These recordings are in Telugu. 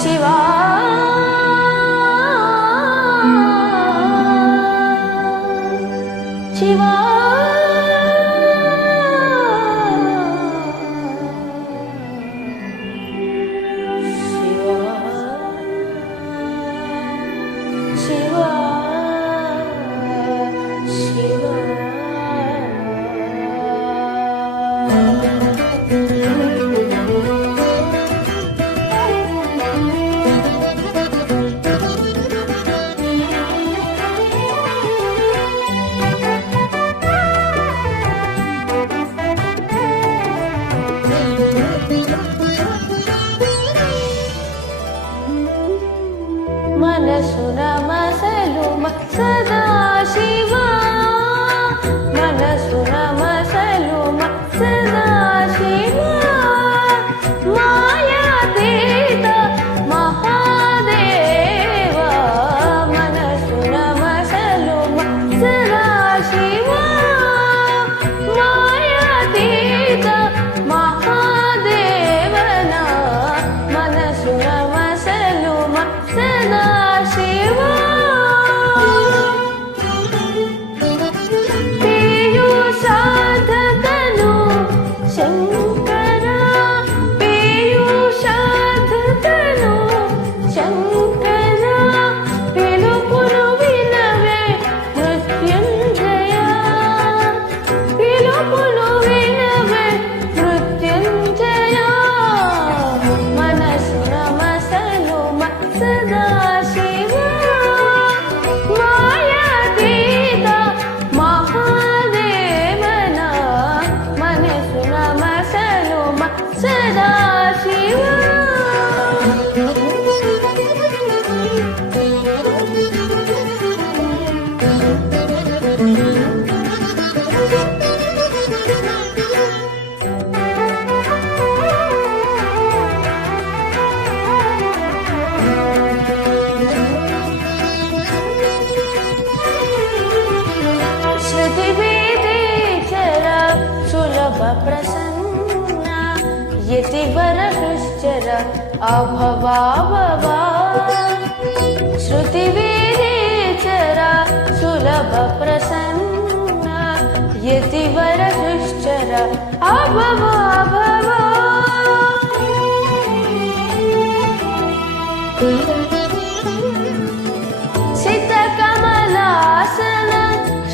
శివా శివా మనసున మసలుమ సదా శివా మనసున మసలుమ సదా శివా మాయాతీత మహాదేవా మనసున మసలుమ సదా శివా మాయాతీత మహాదేవనా మనసున మసలుమ సదా प्रसन्न यतिवरदुश्चर अभवाभवा श्रुतिवेदेचर सुलभ प्रसन्न यतिवरदुश्चर अभवाभवा सितकमलासन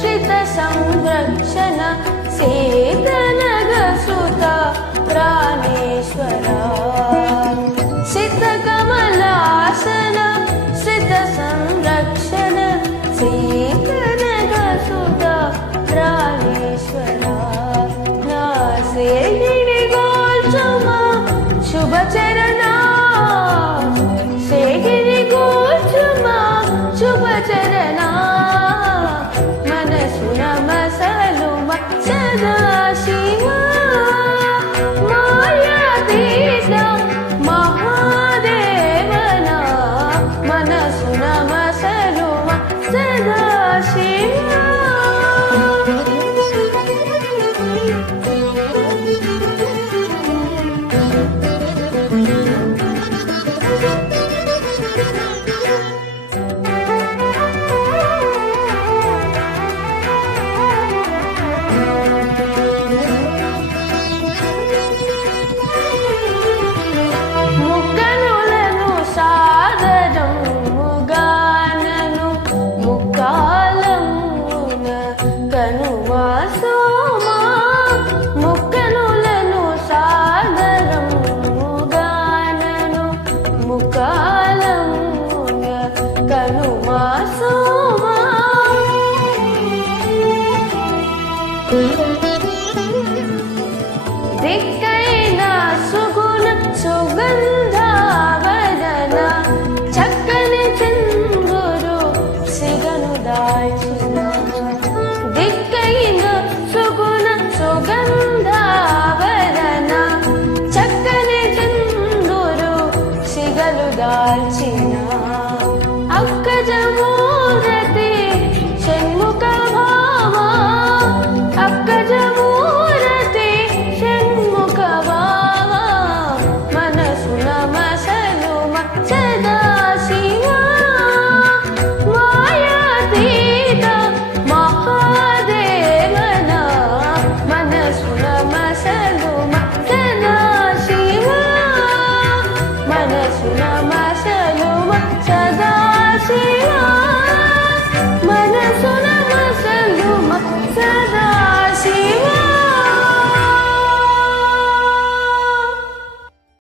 श्रितसंरक्षण सेतनगसुत प्राणेश्वरा सितकमलासन श्रितसंरक्षण सेतनगसुत प्राणेश्वरा नासेगिरिगोचमा शुभचरणा सेगिरिगोचमा शुभचरणा मनसुन मसलुम सदा शिवा मायातीत महादेवना मनसुन मसलुम सदा शिवा दिक्कैना सुगुण सुगंधावदन चक्कनि चंद्रुरु सिगनु दाल्चिन दिक्कैना सुगुण सुगंधावदन चक्कनि चंद्रुरु सिगनु दाल्चिन अक्कजमूर्ति षण्मुख भामा ఆశల